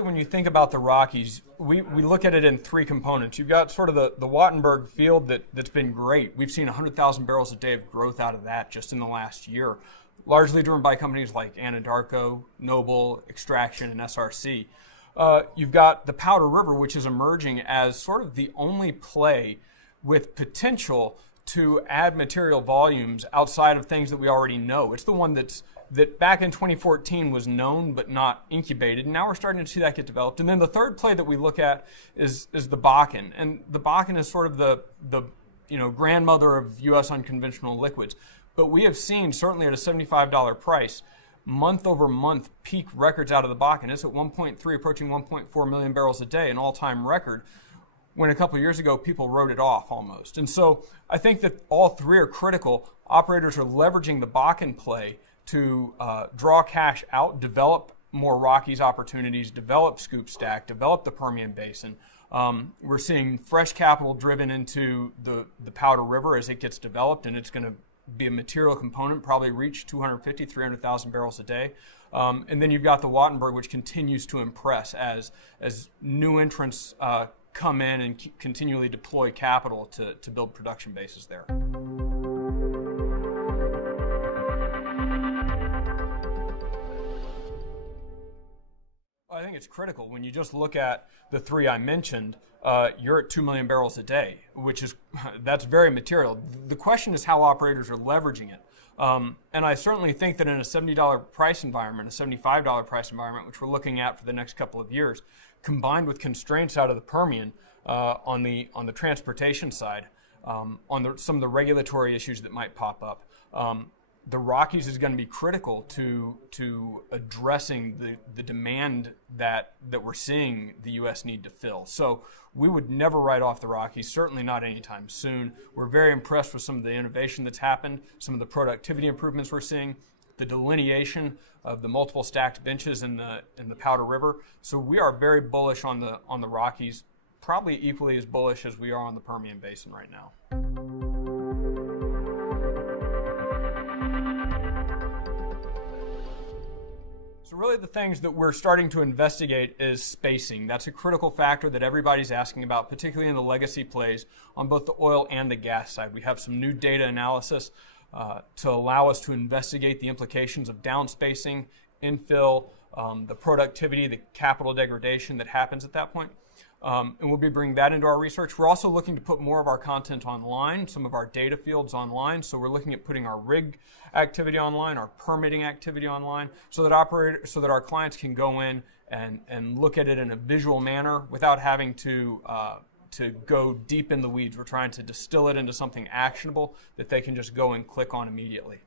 really, when you think about the Rockies, we look at it in three components. You've got sort of the Wattenberg field that's been great. We've seen 100,000 barrels a day of growth out of that just in the last year, largely driven by companies like Anadarko, Noble, Extraction, and SRC. You've got the Powder River, which is emerging as sort of the only play with potential to add material volumes outside of things that we already know. It's the one that back in 2014 was known but not incubated, and now we're starting to see that get developed. And then the third play that we look at is the Bakken, and the Bakken is sort of the grandmother of U.S. unconventional liquids. But we have seen, certainly at a $75 price, month over month peak records out of the Bakken. It's at 1.3, approaching 1.4 million barrels a day, an all-time record, when a couple of years ago people wrote it off almost. And so I think that all three are critical. Operators are leveraging the Bakken play to draw cash out, develop more Rockies opportunities, develop Scoop Stack, develop the Permian Basin. We're seeing fresh capital driven into the Powder River as it gets developed, and it's going to be a material component, probably reach 250, 300,000 barrels a day. And then you've got the Wattenberg, which continues to impress as new entrants come in and continually deploy capital to build production bases there. I think it's critical. When you just look at the three I mentioned, you're at 2 million barrels a day, that's very material. The question is how operators are leveraging it. And I certainly think that in a $70 price environment, a $75 price environment, which we're looking at for the next couple of years, combined with constraints out of the Permian on the transportation side, on some of the regulatory issues that might pop up, the Rockies is going to be critical to addressing the demand that we're seeing the U.S. need to fill. So we would never write off the Rockies, certainly not anytime soon. We're very impressed with some of the innovation that's happened, some of the productivity improvements we're seeing, the delineation of the multiple stacked benches in the Powder River. So we are very bullish on the Rockies, probably equally as bullish as we are on the Permian Basin right now. So really the things that we're starting to investigate is spacing. That's a critical factor that everybody's asking about, particularly in the legacy plays on both the oil and the gas side. We have some new data analysis to allow us to investigate the implications of downspacing, infill, the productivity, the capital degradation that happens at that point. And we'll be bringing that into our research. We're also looking to put more of our content online, some of our data fields online. So we're looking at putting our rig activity online, our permitting activity online, so that our clients can go in and look at it in a visual manner without having to go deep in the weeds. We're trying to distill it into something actionable that they can just go and click on immediately.